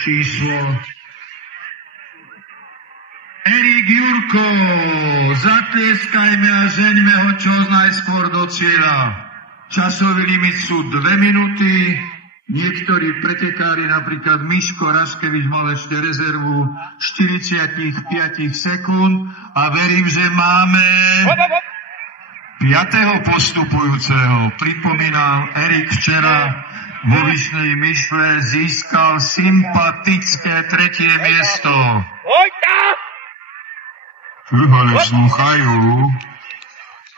číslo Erik Jurko. Zatlieskajme a žeňme ho čo najskôr do cieľa. Časový limit sú 2 minúty. Niektorí pretekári, napríklad Miško Raškevič, mal ešte rezervu 45 sekúnd a verím, že máme 5. postupujúceho. Pripomínam, Erik včera vo Vyšnej Myšle získal sympatické 3. miesto. Ale slúchajú.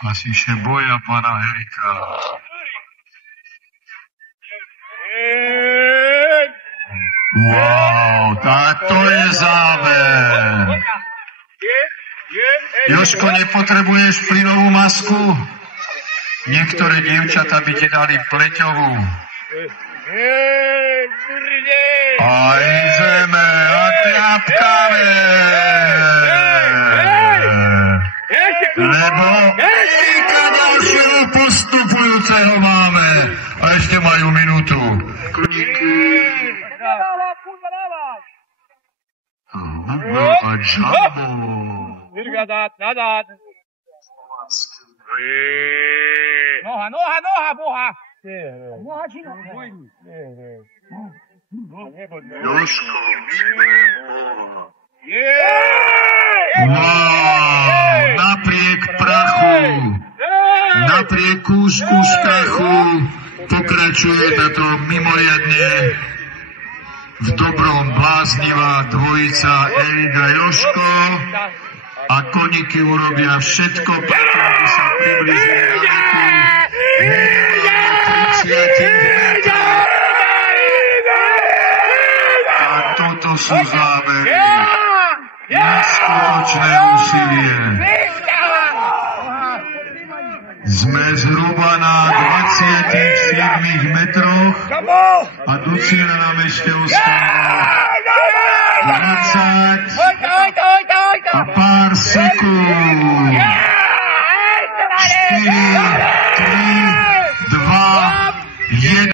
Asi še boja pána Erika. Wow, tak to je záber. Jožko, nepotrebuješ plynovú masku? Niektoré dievčatá by ti dali pleťovú. A ideme a trápkame. Lebo Erika ďalšieho postupujúceho máme. A ešte majú minútu. A Jumbo. Noha, boha. Jožko. Wow, napriek prachu, napriek kúsku strachu pokračuje táto mimoriadne v dobrom bláznivá dvojica Erik a Jožko a koníky urobia všetko, preto aby sa priblížili na veku 30 metrov. A toto sú zábery. Neskutočné úsilie. Sme zhruba na 27 metroch a do cieľa nám ešte ostáva 20 a pár sekúnd.